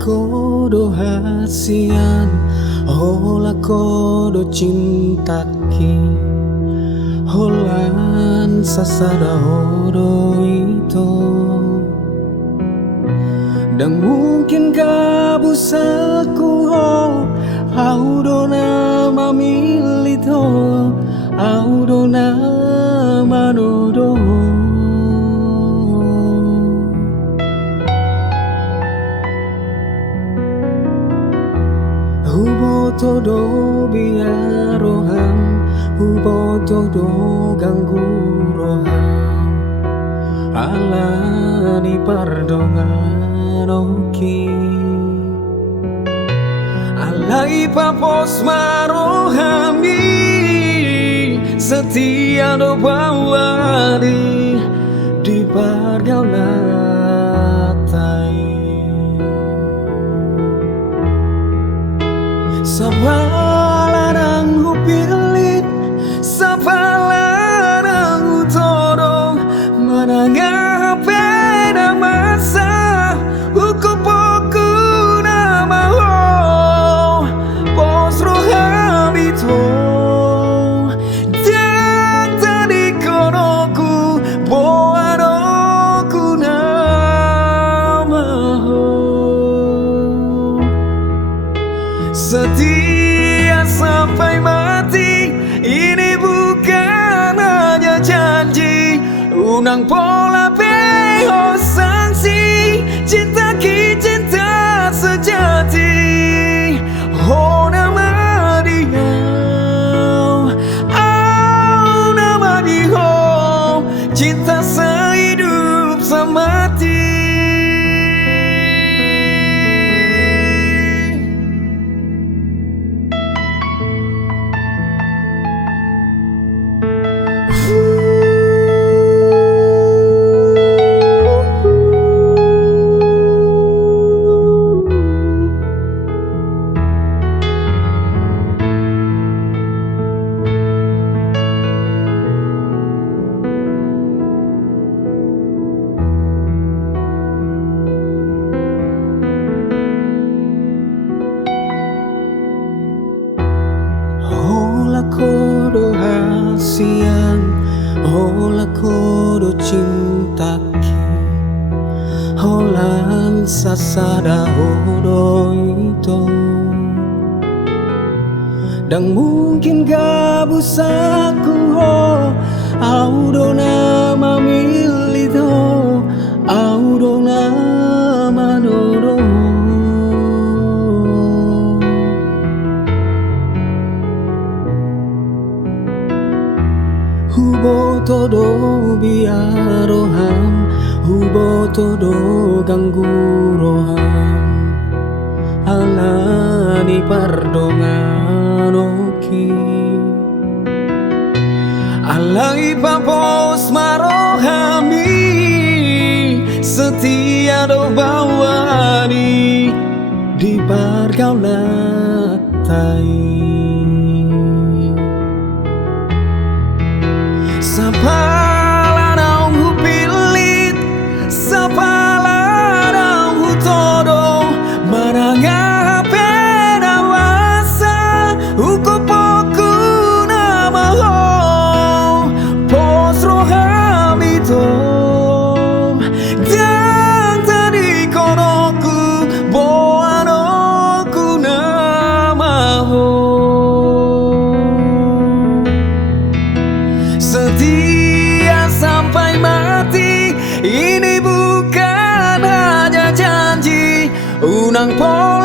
kodo hasian, hola kodo cintaki, holan sasada hodo itu. Dan mungkin gak busaku ho, audo nama milito, audo nama dodo. Hubo todo biaroham, hubo todo ganggu roham, alani pardongan oki, alai papos marohami, setia do bawari di pergaulan. Sabalarang hupilit, sabalarang hutodong, menangah peda masa, hukupoku nama ho, pos rohabito, dan tadi konoku, boadoku nama ho. Setia sampai mati, ini bukan hanya janji, unang pola peho sanksi, cinta ki cinta sejati. Oh nama dia, oh nama dia, cinta sehidup semati. Hola kodo hasian, hola kodo cintaki, holan sasada hodo itu. Dan mungkin gak busaku ho, audo nama milito, audo nama dodo. Hubo todo biaroham, hubo todo ganggu roham, alani pardongan oki, alai papos marohami, setia do bawani di pergaulan. Sabalarang hupilit, sabalarang hutodo, menangah peda masa, hukupoku nama ho, pos rohabito, dan tadi konoku, boadoku nama ho. Setia sampai mati, ini bukan hanya janji, unang pola